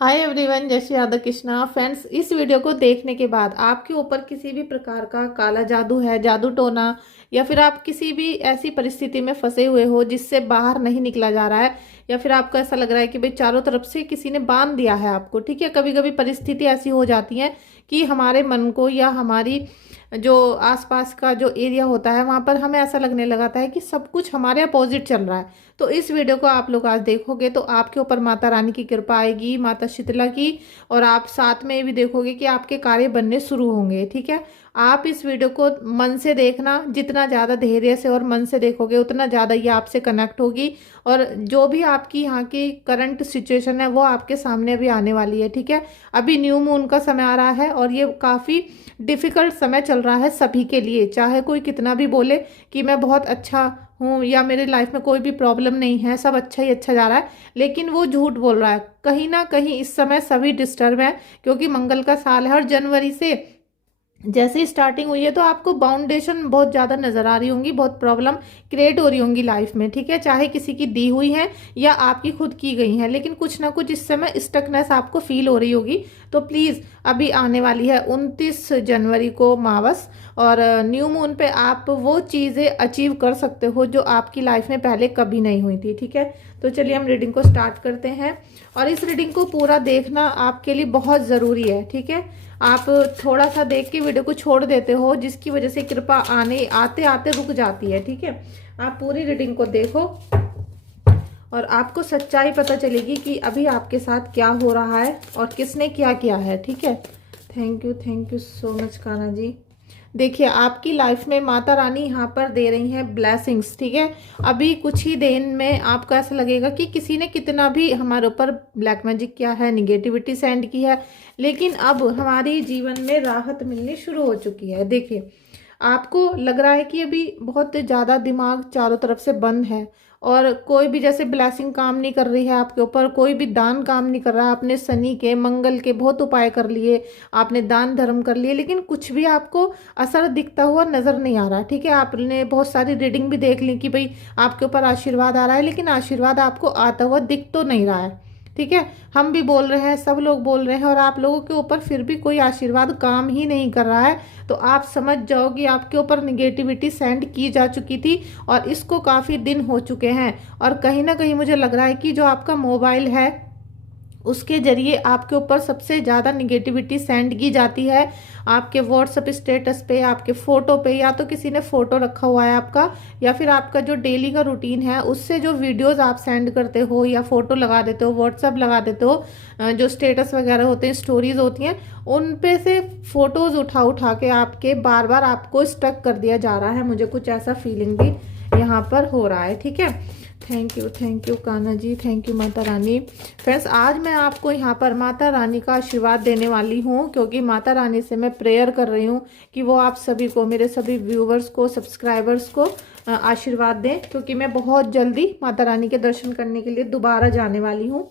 Hi everyone, जय Shri Radha Krishna. Friends, इस video को देखने के बाद आपके ऊपर किसी भी प्रकार का काला जादू है, जादू टोना, या फिर आप किसी भी ऐसी परिस्थिति में फंसे हुए हो जिससे बाहर नहीं निकला जा रहा है, या फिर आपको ऐसा लग रहा है कि भाई चारों तरफ से किसी ने बांध दिया है आपको। ठीक है, कभी कभी परिस्थिति ऐसी हो जाती है कि हमारे मन को या हमारी जो आसपास का जो एरिया होता है वहां पर हमें ऐसा लगने लगाता है कि सब कुछ हमारे अपोजिट चल रहा है। तो इस वीडियो को आप लोग आज देखोगे तो आपके ऊपर माता रानी की कृपा आएगी, माता शीतला की, और आप साथ में भी देखोगे कि आपके कार्य बनने शुरू होंगे। ठीक है, आप इस वीडियो को मन से देखना, जितना ज़्यादा धैर्य से और मन से देखोगे उतना ज़्यादा ये आपसे कनेक्ट होगी, और जो भी आपकी यहाँ की करंट सिचुएशन है वो आपके सामने अभी आने वाली है। ठीक है, अभी न्यू मून का समय आ रहा है और ये काफ़ी डिफ़िकल्ट समय चल रहा है सभी के लिए। चाहे कोई कितना भी बोले कि मैं बहुत अच्छा हूँ या मेरी लाइफ में कोई भी प्रॉब्लम नहीं है, सब अच्छा ही अच्छा जा रहा है, लेकिन वो झूठ बोल रहा है। कहीं ना कहीं इस समय सभी डिस्टर्ब हैं, क्योंकि मंगल का साल है और जनवरी से जैसे ही स्टार्टिंग हुई है तो आपको बाउंडेशन बहुत ज़्यादा नज़र आ रही होंगी, बहुत प्रॉब्लम क्रिएट हो रही होंगी लाइफ में। ठीक है, चाहे किसी की दी हुई है या आपकी खुद की गई हैं, लेकिन कुछ ना कुछ इस समय स्टकनेस आपको फील हो रही होगी। तो प्लीज़, अभी आने वाली है 29 जनवरी को मावस, और न्यू मून पे आप वो चीज़ें अचीव कर सकते हो जो आपकी लाइफ में पहले कभी नहीं हुई थी। ठीक है, तो चलिए हम रीडिंग को स्टार्ट करते हैं, और इस रीडिंग को पूरा देखना आपके लिए बहुत ज़रूरी है। ठीक है, आप थोड़ा सा देख के वीडियो को छोड़ देते हो, जिसकी वजह से कृपा आने आते आते रुक जाती है। ठीक है, आप पूरी रीडिंग को देखो और आपको सच्चाई पता चलेगी कि अभी आपके साथ क्या हो रहा है और किसने क्या किया है। ठीक है, thank you so much Kanha ji. देखिए, आपकी लाइफ में माता रानी यहाँ पर दे रही हैं ब्लेसिंग्स। ठीक है, अभी कुछ ही दिन में आपको ऐसा लगेगा कि किसी ने कितना भी हमारे ऊपर ब्लैक मैजिक किया है, निगेटिविटी सेंड की है, लेकिन अब हमारी जीवन में राहत मिलनी शुरू हो चुकी है। देखिए, आपको लग रहा है कि अभी बहुत ज़्यादा दिमाग चारों तरफ से बंद है, और कोई भी जैसे ब्लेसिंग काम नहीं कर रही है आपके ऊपर, कोई भी दान काम नहीं कर रहा। आपने शनि के, मंगल के बहुत उपाय कर लिए, आपने दान धर्म कर लिए, लेकिन कुछ भी आपको असर दिखता हुआ नज़र नहीं आ रहा। ठीक है, आपने बहुत सारी रीडिंग भी देख ली कि भाई आपके ऊपर आशीर्वाद आ रहा है, लेकिन आशीर्वाद आपको आता हुआ दिख तो नहीं रहा है। ठीक है, हम भी बोल रहे हैं, सब लोग बोल रहे हैं, और आप लोगों के ऊपर फिर भी कोई आशीर्वाद काम ही नहीं कर रहा है। तो आप समझ जाओ कि आपके ऊपर निगेटिविटी सेंड की जा चुकी थी, और इसको काफ़ी दिन हो चुके हैं। और कहीं ना कहीं मुझे लग रहा है कि जो आपका मोबाइल है उसके जरिए आपके ऊपर सबसे ज़्यादा निगेटिविटी सेंड की जाती है। आपके व्हाट्सएप स्टेटस पे, आपके फ़ोटो पे, या तो किसी ने फ़ोटो रखा हुआ है आपका, या फिर आपका जो डेली का रूटीन है उससे जो वीडियोस आप सेंड करते हो या फ़ोटो लगा देते हो, व्हाट्सएप लगा देते हो, जो स्टेटस वगैरह होते हैं, स्टोरीज होती हैं, उन पे से फ़ोटोज़ उठा उठा के आपके बार बार आपको स्टक कर दिया जा रहा है। मुझे कुछ ऐसा फीलिंग भी यहाँ पर हो रहा है। ठीक है, thank you Kanha ji, thank you Mata Rani. Friends, आज मैं आपको यहाँ पर माता रानी का आशीर्वाद देने वाली हूँ, क्योंकि माता रानी से मैं प्रेयर कर रही हूँ कि वो आप सभी को, मेरे सभी व्यूवर्स को, सब्सक्राइबर्स को आशीर्वाद दें, क्योंकि मैं बहुत जल्दी माता रानी के दर्शन करने के लिए दोबारा जाने वाली हूँ।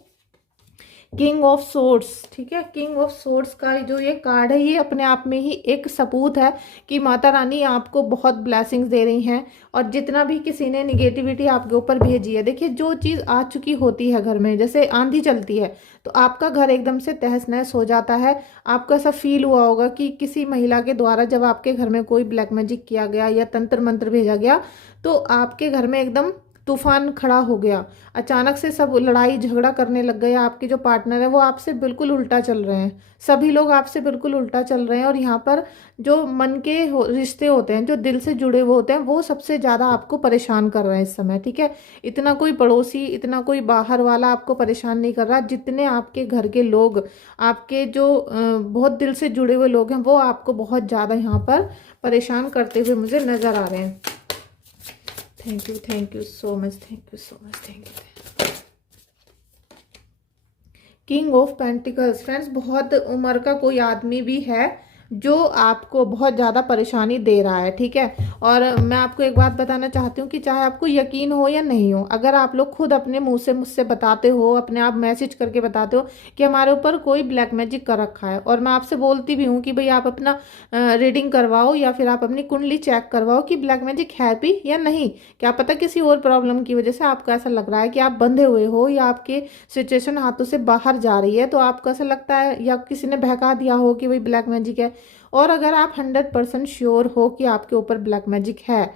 किंग ऑफ सोर्ड्स, ठीक है, किंग ऑफ सोर्ड्स का जो ये कार्ड है, ये अपने आप में ही एक सबूत है कि माता रानी आपको बहुत ब्लेसिंग्स दे रही हैं, और जितना भी किसी ने निगेटिविटी आपके ऊपर भेजी है, देखिए जो चीज़ आ चुकी होती है घर में, जैसे आंधी चलती है तो आपका घर एकदम से तहस नहस हो जाता है। आपको ऐसा फील हुआ होगा कि किसी महिला के द्वारा जब आपके घर में कोई ब्लैक मैजिक किया गया या तंत्र मंत्र भेजा गया, तो आपके घर में एकदम तूफान खड़ा हो गया। अचानक से सब लड़ाई झगड़ा करने लग गए। आपके जो पार्टनर है वो आपसे बिल्कुल उल्टा चल रहे हैं, सभी लोग आपसे बिल्कुल उल्टा चल रहे हैं, और यहाँ पर जो मन के रिश्ते होते हैं, जो दिल से जुड़े हुए होते हैं, वो सबसे ज़्यादा आपको परेशान कर रहे हैं इस समय। ठीक है, इतना कोई पड़ोसी, इतना कोई बाहर वाला आपको परेशान नहीं कर रहा, जितने आपके घर के लोग, आपके जो बहुत दिल से जुड़े हुए लोग हैं, वो आपको बहुत ज़्यादा यहाँ पर परेशान करते हुए मुझे नज़र आ रहे हैं। Thank you so much, thank you. King of pentacles, friends, बहुत उम्र का कोई आदमी भी है, जो आपको बहुत ज़्यादा परेशानी दे रहा है, ठीक है। और मैं आपको एक बात बताना चाहती हूँ कि चाहे आपको यकीन हो या नहीं हो, अगर आप लोग खुद अपने मुंह से मुझसे बताते हो, अपने आप मैसेज करके बताते हो कि हमारे ऊपर कोई ब्लैक मैजिक कर रखा है, और मैं आपसे बोलती भी हूँ कि भाई आप अपना रीडिंग करवाओ या फिर आप अपनी कुंडली चेक करवाओ कि ब्लैक मैजिक है भी या नहीं, क्या पता किसी और प्रॉब्लम की वजह से आपको ऐसा लग रहा है कि आप बंधे हुए हो या आपके सिचुएशन हाथों से बाहर जा रही है, तो आपको ऐसा लगता है या किसी ने बहका दिया हो कि भाई ब्लैक मैजिक है। और अगर आप 100% श्योर हो कि आपके ऊपर ब्लैक मैजिक है,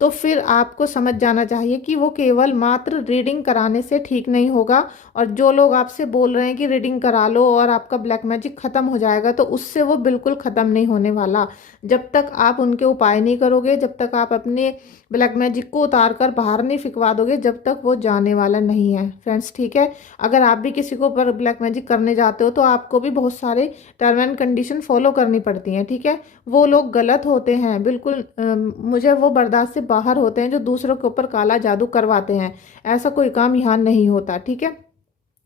तो फिर आपको समझ जाना चाहिए कि वो केवल मात्र रीडिंग कराने से ठीक नहीं होगा। और जो लोग आपसे बोल रहे हैं कि रीडिंग करा लो और आपका ब्लैक मैजिक खत्म हो जाएगा, तो उससे वो बिल्कुल खत्म नहीं होने वाला। जब तक आप उनके उपाय नहीं करोगे, जब तक आप अपने ब्लैक मैजिक को उतार कर बाहर नहीं फिकवा दोगे, जब तक वो जाने वाला नहीं है फ्रेंड्स, ठीक है। अगर आप भी किसी को ऊपर ब्लैक मैजिक करने जाते हो, तो आपको भी बहुत सारे टर्म एंड कंडीशन फॉलो करनी पड़ती हैं, ठीक है। वो लोग गलत होते हैं बिल्कुल, मुझे वो बर्दाश्त से बाहर होते हैं जो दूसरों के ऊपर काला जादू करवाते हैं। ऐसा कोई काम यहाँ नहीं होता, ठीक है।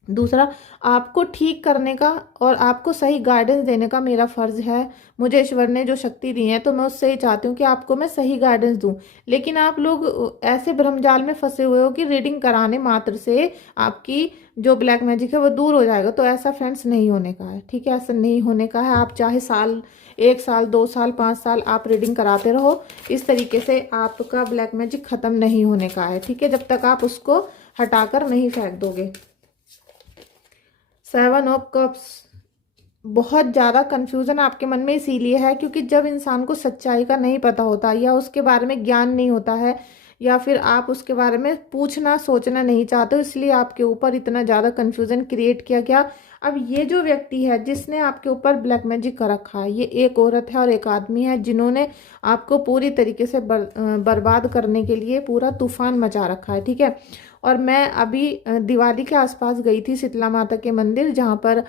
दूसरा, आपको ठीक करने का और आपको सही गाइडेंस देने का मेरा फर्ज है। मुझे ईश्वर ने जो शक्ति दी है, तो मैं उससे ही चाहती हूँ कि आपको मैं सही गाइडेंस दूँ। लेकिन आप लोग ऐसे भ्रमजाल में फंसे हुए हो कि रीडिंग कराने मात्र से आपकी जो ब्लैक मैजिक है वो दूर हो जाएगा। तो ऐसा फ्रेंड्स नहीं होने का है, ठीक है, ऐसा नहीं होने का है। आप चाहे साल, 1 साल, 2 साल, 5 साल आप रीडिंग कराते रहो, इस तरीके से आपका ब्लैक मैजिक खत्म नहीं होने का है, ठीक है, जब तक आप उसको हटाकर नहीं फेंक दोगे। 7 ऑफ कप्स, बहुत ज़्यादा कन्फ्यूज़न आपके मन में इसीलिए है क्योंकि जब इंसान को सच्चाई का नहीं पता होता या उसके बारे में ज्ञान नहीं होता है, या फिर आप उसके बारे में पूछना सोचना नहीं चाहते हो, इसलिए आपके ऊपर इतना ज़्यादा कन्फ्यूज़न क्रिएट किया गया। अब ये जो व्यक्ति है जिसने आपके ऊपर ब्लैक मैजिक कर रखा है, ये एक औरत है और एक आदमी है, जिन्होंने आपको पूरी तरीके से बर्बाद करने के लिए पूरा तूफान मचा रखा है, ठीक है। और मैं अभी दिवाली के आसपास गई थी शीतला माता के मंदिर, जहाँ पर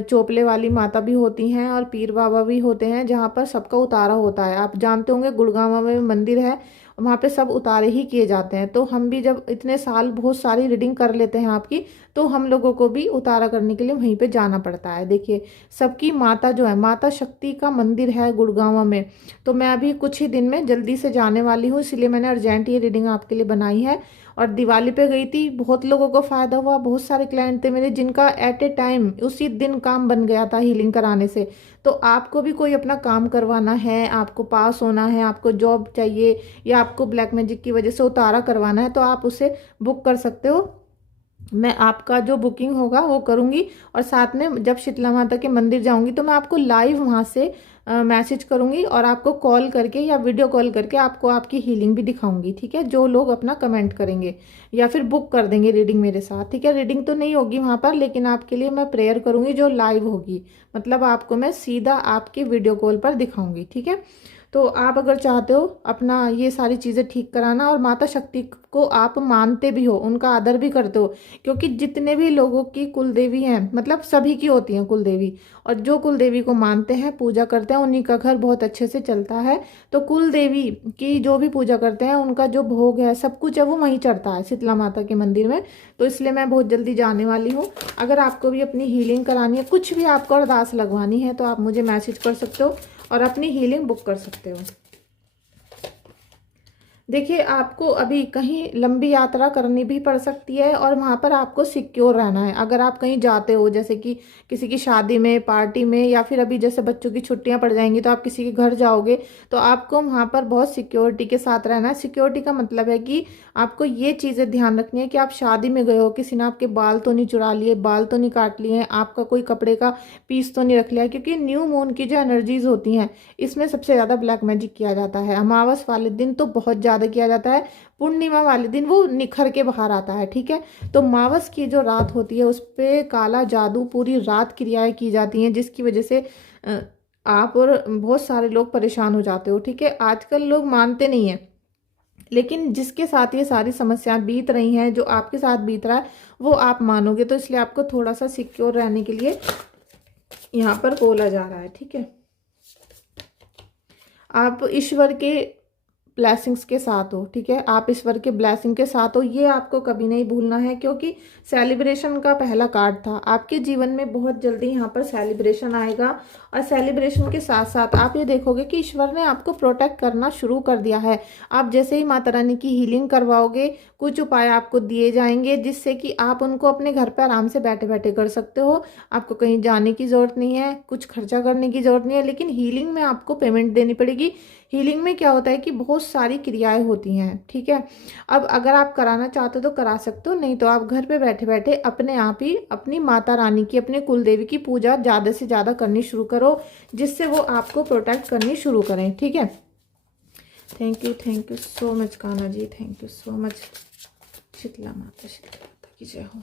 चोपले वाली माता भी होती हैं और पीर बाबा भी होते हैं, जहाँ पर सबका उतारा होता है। आप जानते होंगे गुड़गांव में मंदिर है, वहाँ पे सब उतारे ही किए जाते हैं। तो हम भी जब इतने साल बहुत सारी रीडिंग कर लेते हैं आपकी, तो हम लोगों को भी उतारा करने के लिए वहीं पे जाना पड़ता है। देखिए, सबकी माता जो है, माता शक्ति का मंदिर है गुड़गांव में, तो मैं अभी कुछ ही दिन में जल्दी से जाने वाली हूँ, इसलिए मैंने अर्जेंट ये रीडिंग आपके लिए बनाई है। और दिवाली पे गई थी, बहुत लोगों को फ़ायदा हुआ, बहुत सारे क्लाइंट थे मेरे जिनका एट ए टाइम उसी दिन काम बन गया था हीलिंग कराने से। तो आपको भी कोई अपना काम करवाना है, आपको पास होना है, आपको जॉब चाहिए, या आपको ब्लैक मैजिक की वजह से उतारा करवाना है, तो आप उसे बुक कर सकते हो। मैं आपका जो बुकिंग होगा वो करूँगी, और साथ में जब शीतला माता के मंदिर जाऊँगी तो मैं आपको लाइव वहाँ से मैसेज करूँगी और आपको कॉल करके या वीडियो कॉल करके आपको आपकी हीलिंग भी दिखाऊंगी, ठीक है। जो लोग अपना कमेंट करेंगे या फिर बुक कर देंगे रीडिंग मेरे साथ, ठीक है। रीडिंग तो नहीं होगी वहाँ पर, लेकिन आपके लिए मैं प्रेयर करूँगी जो लाइव होगी, मतलब आपको मैं सीधा आपकी वीडियो कॉल पर दिखाऊंगी, ठीक है। तो आप अगर चाहते हो अपना ये सारी चीज़ें ठीक कराना, और माता शक्ति को आप मानते भी हो, उनका आदर भी करते हो, क्योंकि जितने भी लोगों की कुल देवी हैं, मतलब सभी की होती हैं कुल देवी, और जो कुल देवी को मानते हैं, पूजा करते हैं, उन्हीं का घर बहुत अच्छे से चलता है। तो कुल देवी की जो भी पूजा करते हैं, उनका जो भोग है, सब कुछ है, वो वहीं चढ़ता है शीतला माता के मंदिर में। तो इसलिए मैं बहुत जल्दी जाने वाली हूँ। अगर आपको भी अपनी हीलिंग करानी है, कुछ भी आपको अरदास लगवानी है, तो आप मुझे मैसेज कर सकते हो और अपनी हीलिंग बुक कर सकते हो। देखिए, आपको अभी कहीं लंबी यात्रा करनी भी पड़ सकती है और वहाँ पर आपको सिक्योर रहना है। अगर आप कहीं जाते हो, जैसे कि किसी की शादी में, पार्टी में, या फिर अभी जैसे बच्चों की छुट्टियाँ पड़ जाएंगी तो आप किसी के घर जाओगे, तो आपको वहाँ पर बहुत सिक्योरिटी के साथ रहना है। सिक्योरिटी का मतलब है कि आपको ये चीज़ें ध्यान रखनी है कि आप शादी में गए हो, किसी ने आपके बाल तो नहीं चुरा लिए, बाल तो नहीं काट लिए हैं, आपका कोई कपड़े का पीस तो नहीं रख लिया, क्योंकि न्यू मून की जो एनर्जीज होती हैं, इसमें सबसे ज़्यादा ब्लैक मैजिक किया जाता है। अमावस वाले दिन तो बहुत ज़्यादा किया जाता है, पूर्णिमा वाले दिन वो निखर के बाहर आता है, ठीक है। तो मावस की जो रात होती है, उस पे काला जादू पूरी रात क्रियाएं की जाती हैं, जिसकी वजह से आप और बहुत सारे लोग परेशान हो जाते हो, ठीक है। आजकल लोग मानते नहीं हैं, लेकिन जिसके साथ ये सारी समस्याएं बीत रही हैं, जो आपके साथ बीत रहा है, वो आप मानोगे। तो इसलिए आपको थोड़ा सा सिक्योर रहने के लिए यहाँ पर बोला जा रहा है, ठीक है। आप ईश्वर के ब्लेसिंग्स के साथ हो, ठीक है, आप ईश्वर के ब्लेसिंग के साथ हो, ये आपको कभी नहीं भूलना है, क्योंकि सेलिब्रेशन का पहला कार्ड था। आपके जीवन में बहुत जल्दी यहाँ पर सेलिब्रेशन आएगा, और सेलिब्रेशन के साथ साथ आप ये देखोगे कि ईश्वर ने आपको प्रोटेक्ट करना शुरू कर दिया है। आप जैसे ही माता रानी की हीलिंग करवाओगे, कुछ उपाय आपको दिए जाएंगे जिससे कि आप उनको अपने घर पर आराम से बैठे बैठे कर सकते हो। आपको कहीं जाने की ज़रूरत नहीं है, कुछ खर्चा करने की ज़रूरत नहीं है, लेकिन हीलिंग में आपको पेमेंट देनी पड़ेगी। हीलिंग में क्या होता है कि बहुत सारी क्रियाएं होती हैं, ठीक है। अब अगर आप कराना चाहते हो तो करा सकते हो, नहीं तो आप घर पे बैठे बैठे अपने आप ही अपनी माता रानी की, अपने कुल देवी की पूजा ज़्यादा से ज़्यादा करनी शुरू करो, जिससे वो आपको प्रोटेक्ट करनी शुरू करें, ठीक है। Thank you so much Kanha ji, thank you so much. Sheetla Mata की जय हो।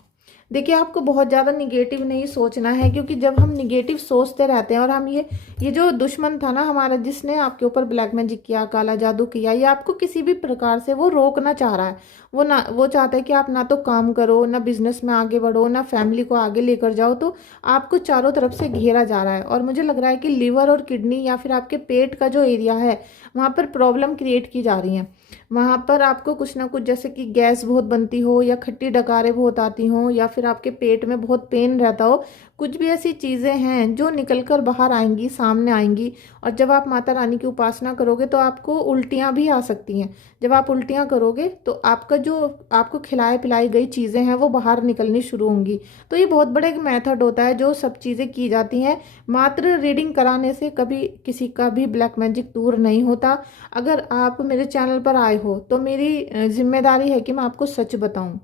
देखिए, आपको बहुत ज़्यादा निगेटिव नहीं सोचना है, क्योंकि जब हम निगेटिव सोचते रहते हैं और हम ये जो दुश्मन था ना हमारा, जिसने आपके ऊपर ब्लैक मैजिक किया, काला जादू किया, या आपको किसी भी प्रकार से वो रोकना चाह रहा है, वो चाहता है कि आप ना तो काम करो, ना बिजनेस में आगे बढ़ो, ना फैमिली को आगे लेकर जाओ, तो आपको चारों तरफ से घेरा जा रहा है। और मुझे लग रहा है कि लिवर और किडनी या फिर आपके पेट का जो एरिया है वहाँ पर प्रॉब्लम क्रिएट की जा रही है। वहाँ पर आपको कुछ ना कुछ, जैसे कि गैस बहुत बनती हो, या खट्टी डकारें बहुत आती हों, या फिर आपके पेट में बहुत पेन रहता हो, कुछ भी ऐसी चीज़ें हैं जो निकल कर बाहर आएंगी, सामने आएंगी। और जब आप माता रानी की उपासना करोगे तो आपको उल्टियाँ भी आ सकती हैं। जब आप उल्टियाँ करोगे तो आपका जो आपको खिलाई पिलाई गई चीज़ें हैं वो बाहर निकलनी शुरू होंगी। तो ये बहुत बड़ा एक मेथड होता है जो सब चीज़ें की जाती हैं। मात्र रीडिंग कराने से कभी किसी का भी ब्लैक मैजिक दूर नहीं होता। अगर आप मेरे चैनल पर आए हो तो मेरी जिम्मेदारी है कि मैं आपको सच बताऊं,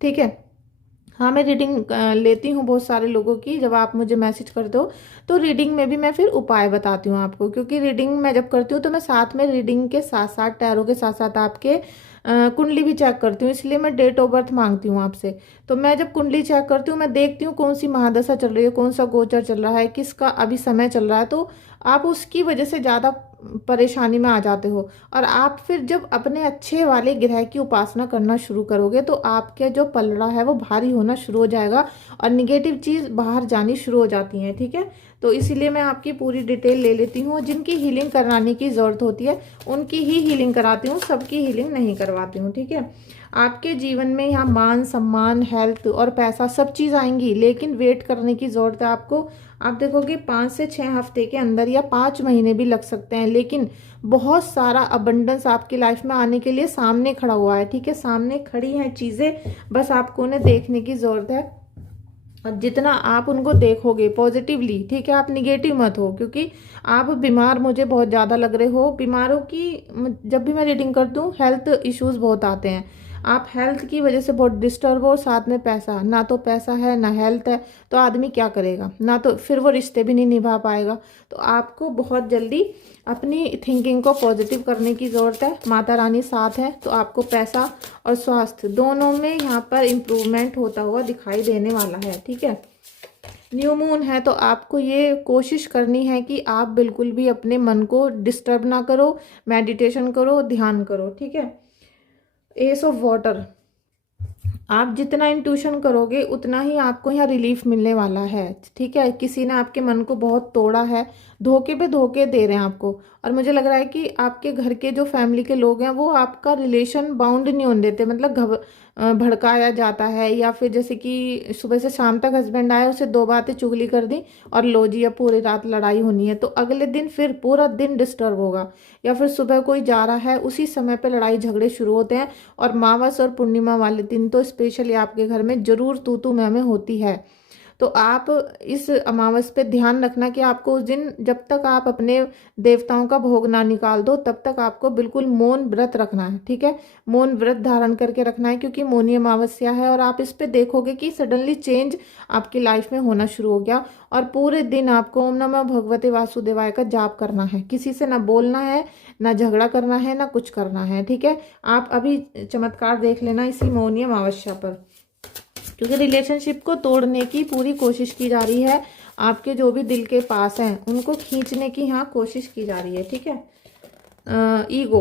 ठीक है। हाँ, मैं रीडिंग लेती हूँ बहुत सारे लोगों की। जब आप मुझे मैसेज करते हो तो रीडिंग में भी मैं फिर उपाय बताती हूँ आपको, क्योंकि रीडिंग मैं जब करती हूँ तो मैं साथ में रीडिंग के साथ साथ टैरो के साथ साथ आपके कुंडली भी चेक करती हूँ, इसलिए मैं डेट ऑफ बर्थ मांगती हूँ आपसे। तो मैं जब कुंडली चेक करती हूँ, मैं देखती हूँ कौन सी महादशा चल रही है, कौन सा गोचर चल रहा है, किसका अभी समय चल रहा है, तो आप उसकी वजह से ज़्यादा परेशानी में आ जाते हो। और आप फिर जब अपने अच्छे वाले ग्रह की उपासना करना शुरू करोगे तो आपके जो पलड़ा है वो भारी होना शुरू हो जाएगा, और निगेटिव चीज़ बाहर जानी शुरू हो जाती हैं, ठीक है। तो इसीलिए मैं आपकी पूरी डिटेल ले लेती हूँ। जिनकी हीलिंग कराने की ज़रूरत होती है उनकी ही हीलिंग कराती हूँ, सबकी हीलिंग नहीं करवाती हूँ, ठीक है। आपके जीवन में यहाँ मान सम्मान, हेल्थ और पैसा सब चीज़ आएंगी, लेकिन वेट करने की ज़रूरत है आपको। आप देखोगे 5 से 6 हफ्ते के अंदर या 5 महीने भी लग सकते हैं, लेकिन बहुत सारा अबंडेंस आपकी लाइफ में आने के लिए सामने खड़ा हुआ है, ठीक है। सामने खड़ी हैं चीज़ें, बस आपको उन्हें देखने की ज़रूरत है। और जितना आप उनको देखोगे पॉजिटिवली, ठीक है, आप निगेटिव मत हो, क्योंकि आप बीमार मुझे बहुत ज़्यादा लग रहे हो। बीमारों की जब भी मैं रीडिंग करती हूँ हेल्थ इश्यूज़ बहुत आते हैं। आप हेल्थ की वजह से बहुत डिस्टर्ब हो, साथ में पैसा, ना तो पैसा है ना हेल्थ है, तो आदमी क्या करेगा, ना तो फिर वो रिश्ते भी नहीं निभा पाएगा। तो आपको बहुत जल्दी अपनी थिंकिंग को पॉजिटिव करने की ज़रूरत है। माता रानी साथ है तो आपको पैसा और स्वास्थ्य दोनों में यहाँ पर इम्प्रूवमेंट होता हुआ दिखाई देने वाला है, ठीक है। न्यू मून है तो आपको ये कोशिश करनी है कि आप बिल्कुल भी अपने मन को डिस्टर्ब ना करो, मेडिटेशन करो, ध्यान करो, ठीक है। एस ऑफ वाटर, आप जितना इंट्यूशन करोगे उतना ही आपको यहाँ रिलीफ मिलने वाला है, ठीक है। किसी ने आपके मन को बहुत तोड़ा है, धोखे पे धोखे दे रहे हैं आपको, और मुझे लग रहा है कि आपके घर के जो फैमिली के लोग हैं वो आपका रिलेशन बाउंड नहीं होने देते, मतलब भड़काया जाता है, या फिर जैसे कि सुबह से शाम तक हस्बैंड आए, उसे 2 बातें चुगली कर दी और लो जी अब पूरी रात लड़ाई होनी है, तो अगले दिन फिर पूरा दिन डिस्टर्ब होगा। या फिर सुबह कोई जा रहा है उसी समय पे लड़ाई झगड़े शुरू होते हैं, और अमावस और पूर्णिमा वाले दिन तो स्पेशली आपके घर में जरूर तू मैं होती है। तो आप इस अमावस पे ध्यान रखना कि आपको उस दिन, जब तक आप अपने देवताओं का भोग ना निकाल दो तब तक आपको बिल्कुल मौन व्रत रखना है, ठीक है। मौन व्रत धारण करके रखना है, क्योंकि मौनी अमावस्या है, और आप इस पे देखोगे कि सडनली चेंज आपकी लाइफ में होना शुरू हो गया। और पूरे दिन आपको ओम नमः भगवते वासुदेवाय का जाप करना है, किसी से ना बोलना है, ना झगड़ा करना है, ना कुछ करना है, ठीक है। आप अभी चमत्कार देख लेना इसी मौनी अमावस्या पर, क्योंकि रिलेशनशिप को तोड़ने की पूरी कोशिश की जा रही है। आपके जो भी दिल के पास हैं उनको खींचने की यहाँ कोशिश की जा रही है, ठीक है। ईगो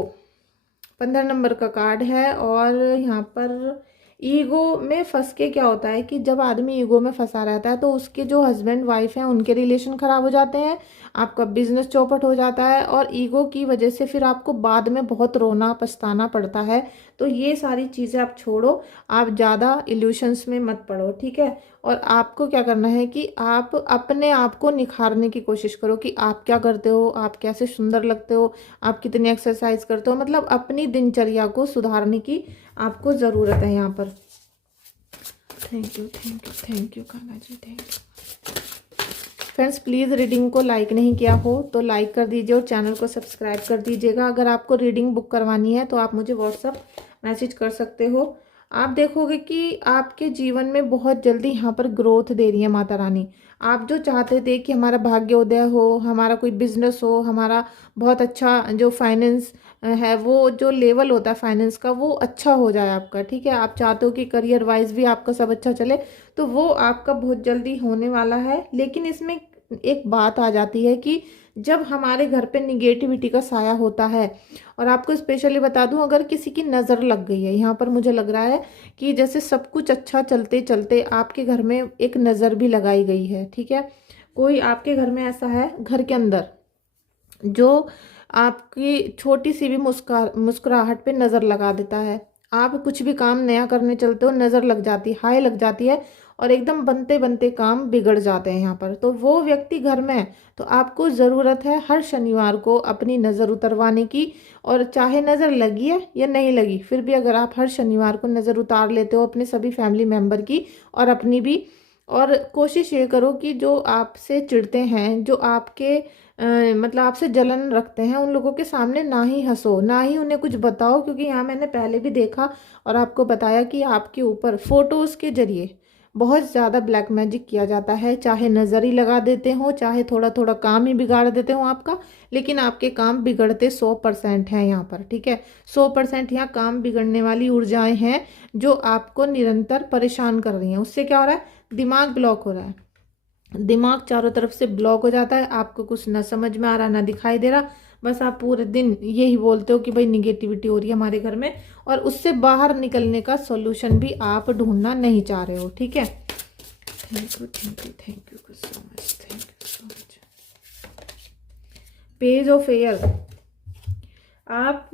15 नंबर का कार्ड है, और यहाँ पर ईगो में फंस के क्या होता है कि जब आदमी ईगो में फंसा रहता है तो उसके जो हस्बैंड वाइफ हैं उनके रिलेशन खराब हो जाते हैं, आपका बिजनेस चौपट हो जाता है, और ईगो की वजह से फिर आपको बाद में बहुत रोना पछताना पड़ता है। तो ये सारी चीज़ें आप छोड़ो, आप ज़्यादा इल्यूशंस में मत पड़ो, ठीक है। और आपको क्या करना है कि आप अपने आप को निखारने की कोशिश करो कि आप क्या करते हो, आप कैसे सुंदर लगते हो, आप कितनी एक्सरसाइज करते हो, मतलब अपनी दिनचर्या को सुधारने की आपको ज़रूरत है यहाँ पर। Thank you thank you thank you Kanha ji, thank you. Friends please reading को लाइक नहीं किया हो तो लाइक कर दीजिए और चैनल को सब्सक्राइब कर दीजिएगा। अगर आपको रीडिंग बुक करवानी है तो आप मुझे व्हाट्सअप मैसेज कर सकते हो। आप देखोगे कि आपके जीवन में बहुत जल्दी यहाँ पर ग्रोथ दे रही है माता रानी। आप जो चाहते थे कि हमारा भाग्योदय हो, हमारा कोई बिजनेस हो, हमारा बहुत अच्छा जो फाइनेंस है, वो जो लेवल होता है फाइनेंस का वो अच्छा हो जाए आपका, ठीक है। आप चाहते हो कि करियर वाइज भी आपका सब अच्छा चले, तो वो आपका बहुत जल्दी होने वाला है। लेकिन इसमें एक बात आ जाती है कि जब हमारे घर पे निगेटिविटी का साया होता है, और आपको स्पेशली बता दूं, अगर किसी की नज़र लग गई है, यहाँ पर मुझे लग रहा है कि जैसे सब कुछ अच्छा चलते चलते आपके घर में एक नज़र भी लगाई गई है, ठीक है। कोई आपके घर में ऐसा है घर के अंदर जो आपकी छोटी सी भी मुस्कुराहट पे नज़र लगा देता है। आप कुछ भी काम नया करने चलते हो, नज़र लग जाती है, हाय लग जाती है, और एकदम बनते बनते काम बिगड़ जाते हैं यहाँ पर। तो वो व्यक्ति घर में है, तो आपको ज़रूरत है हर शनिवार को अपनी नज़र उतरवाने की। और चाहे नज़र लगी है या नहीं लगी, फिर भी अगर आप हर शनिवार को नज़र उतार लेते हो अपने सभी फैमिली मेम्बर की और अपनी भी, और कोशिश ये करो कि जो आपसे चिढ़ते हैं, जो आपके मतलब आपसे जलन रखते हैं, उन लोगों के सामने ना ही हंसो, ना ही उन्हें कुछ बताओ। क्योंकि यहाँ मैंने पहले भी देखा और आपको बताया कि आपके ऊपर फोटोज़ के जरिए बहुत ज़्यादा ब्लैक मैजिक किया जाता है। चाहे नज़र ही लगा देते हो, चाहे थोड़ा थोड़ा काम ही बिगाड़ देते हो आपका, लेकिन आपके काम बिगड़ते 100% हैं यहाँ पर, ठीक है। 100% यहाँ काम बिगड़ने वाली ऊर्जाएं हैं जो आपको निरंतर परेशान कर रही हैं। उससे क्या हो रहा है, दिमाग ब्लॉक हो रहा है, दिमाग चारों तरफ से ब्लॉक हो जाता है, आपको कुछ ना समझ में आ रहा ना दिखाई दे रहा। बस आप पूरे दिन यही बोलते हो कि भाई निगेटिविटी हो रही है हमारे घर में, और उससे बाहर निकलने का सॉल्यूशन भी आप ढूंढना नहीं चाह रहे हो, ठीक है। Thank you thank you thank you so much, thank you so much. Page of air, आप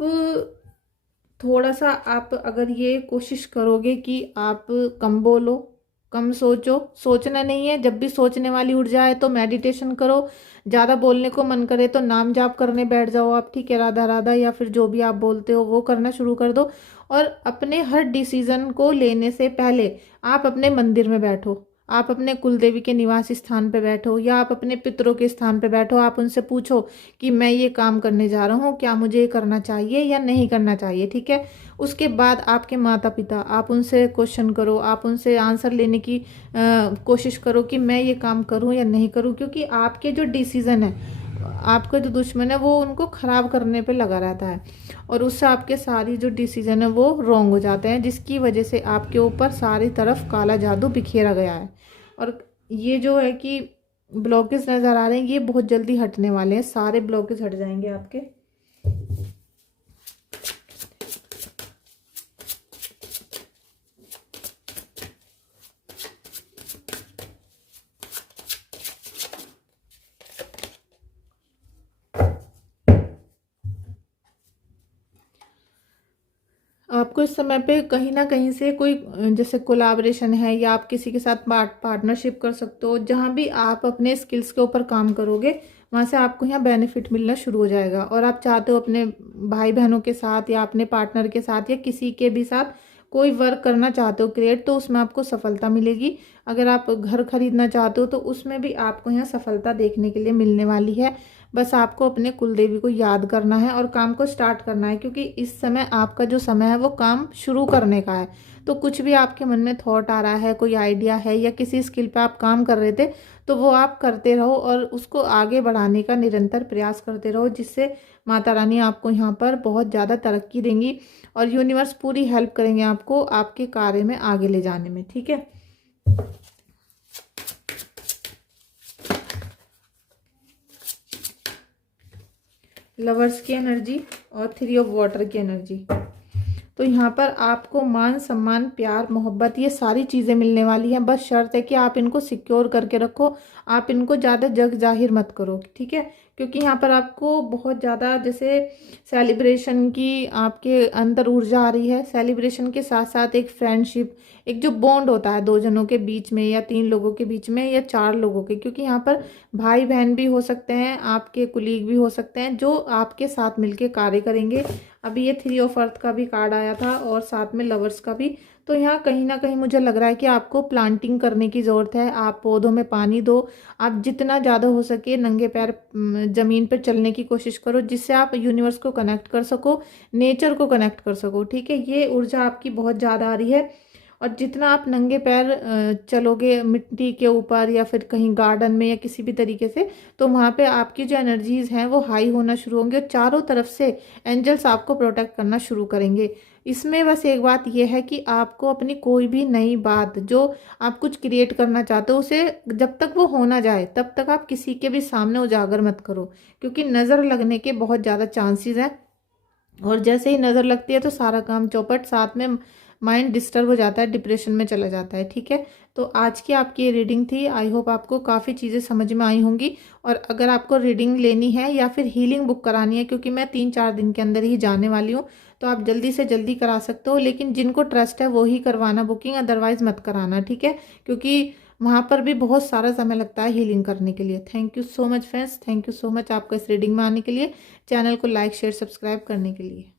थोड़ा सा, आप अगर ये कोशिश करोगे कि आप कम बोलो, कम सोचो, सोचना नहीं है, जब भी सोचने वाली ऊर्जा है तो मेडिटेशन करो, ज़्यादा बोलने को मन करे तो नाम जाप करने बैठ जाओ आप, ठीक है, राधा राधा, या फिर जो भी आप बोलते हो वो करना शुरू कर दो। और अपने हर डिसीजन को लेने से पहले आप अपने मंदिर में बैठो, आप अपने कुलदेवी के निवास स्थान पे बैठो, या आप अपने पितरों के स्थान पे बैठो, आप उनसे पूछो कि मैं ये काम करने जा रहा हूँ, क्या मुझे ये करना चाहिए या नहीं करना चाहिए, ठीक है। उसके बाद आपके माता पिता, आप उनसे क्वेश्चन करो, आप उनसे आंसर लेने की कोशिश करो कि मैं ये काम करूँ या नहीं करूँ। क्योंकि आपके जो डिसीज़न है, आपका जो दुश्मन है वो उनको ख़राब करने पे लगा रहता है, और उससे आपके सारी जो डिसीजन है वो रॉन्ग हो जाते हैं, जिसकी वजह से आपके ऊपर सारी तरफ काला जादू बिखेरा गया है। और ये जो है कि ब्लॉकेज नज़र आ रहे हैं, ये बहुत जल्दी हटने वाले हैं, सारे ब्लॉकेज हट जाएंगे आपके। आपको इस समय पे कहीं ना कहीं से कोई जैसे कोलाब्रेशन है, या आप किसी के साथ पार्टनरशिप कर सकते हो, जहाँ भी आप अपने स्किल्स के ऊपर काम करोगे वहाँ से आपको यहाँ बेनिफिट मिलना शुरू हो जाएगा। और आप चाहते हो अपने भाई बहनों के साथ या अपने पार्टनर के साथ या किसी के भी साथ कोई वर्क करना चाहते हो क्रिएट, तो उसमें आपको सफलता मिलेगी। अगर आप घर खरीदना चाहते हो तो उसमें भी आपको यहाँ सफलता देखने के लिए मिलने वाली है। बस आपको अपने कुलदेवी को याद करना है और काम को स्टार्ट करना है, क्योंकि इस समय आपका जो समय है वो काम शुरू करने का है। तो कुछ भी आपके मन में थॉट आ रहा है, कोई आइडिया है, या किसी स्किल पे आप काम कर रहे थे, तो वो आप करते रहो और उसको आगे बढ़ाने का निरंतर प्रयास करते रहो, जिससे माता रानी आपको यहाँ पर बहुत ज़्यादा तरक्की देंगी और यूनिवर्स पूरी हेल्प करेंगे आपको आपके कार्य में आगे ले जाने में, ठीक है। लवर्स की एनर्जी और 3 ऑफ वाटर की एनर्जी। तो यहाँ पर आपको मान सम्मान प्यार मोहब्बत ये सारी चीज़ें मिलने वाली हैं। बस शर्त है कि आप इनको सिक्योर करके रखो, आप इनको ज़्यादा जग जाहिर मत करो, ठीक है। क्योंकि यहाँ पर आपको बहुत ज़्यादा जैसे सेलिब्रेशन की आपके अंदर ऊर्जा आ रही है। सेलिब्रेशन के साथ साथ एक फ्रेंडशिप, एक जो बॉन्ड होता है दो जनों के बीच में या तीन लोगों के बीच में या चार लोगों के, क्योंकि यहाँ पर भाई बहन भी हो सकते हैं, आपके कुलीग भी हो सकते हैं जो आपके साथ मिलके कार्य करेंगे। अभी ये 3 ऑफ अर्थ का भी कार्ड आया था और साथ में लवर्स का भी। तो यहाँ कहीं ना कहीं मुझे लग रहा है कि आपको प्लांटिंग करने की ज़रूरत है। आप पौधों में पानी दो, आप जितना ज़्यादा हो सके नंगे पैर ज़मीन पर चलने की कोशिश करो, जिससे आप यूनिवर्स को कनेक्ट कर सको, नेचर को कनेक्ट कर सको, ठीक है। ये ऊर्जा आपकी बहुत ज़्यादा आ रही है। और जितना आप नंगे पैर चलोगे मिट्टी के ऊपर या फिर कहीं गार्डन में या किसी भी तरीके से, तो वहाँ पे आपकी जो एनर्जीज हैं वो हाई होना शुरू होंगे और चारों तरफ से एंजल्स आपको प्रोटेक्ट करना शुरू करेंगे। इसमें बस एक बात यह है कि आपको अपनी कोई भी नई बात जो आप कुछ क्रिएट करना चाहते हो उसे जब तक वो हो ना जाए तब तक आप किसी के भी सामने उजागर मत करो, क्योंकि नज़र लगने के बहुत ज़्यादा चांसेस हैं। और जैसे ही नज़र लगती है तो सारा काम चौपट, साथ में माइंड डिस्टर्ब हो जाता है, डिप्रेशन में चला जाता है, ठीक है। तो आज की आपकी ये रीडिंग थी। आई होप आपको काफ़ी चीज़ें समझ में आई होंगी। और अगर आपको रीडिंग लेनी है या फिर हीलिंग बुक करानी है, क्योंकि मैं 3-4 दिन के अंदर ही जाने वाली हूँ, तो आप जल्दी से जल्दी करा सकते हो। लेकिन जिनको ट्रस्ट है वो ही करवाना बुकिंग, अदरवाइज़ मत कराना, ठीक है। क्योंकि वहाँ पर भी बहुत सारा समय लगता है हीलिंग करने के लिए। Thank you so much friends, thank you so much आपका इस रीडिंग में आने के लिए, चैनल को लाइक शेयर सब्सक्राइब करने के लिए।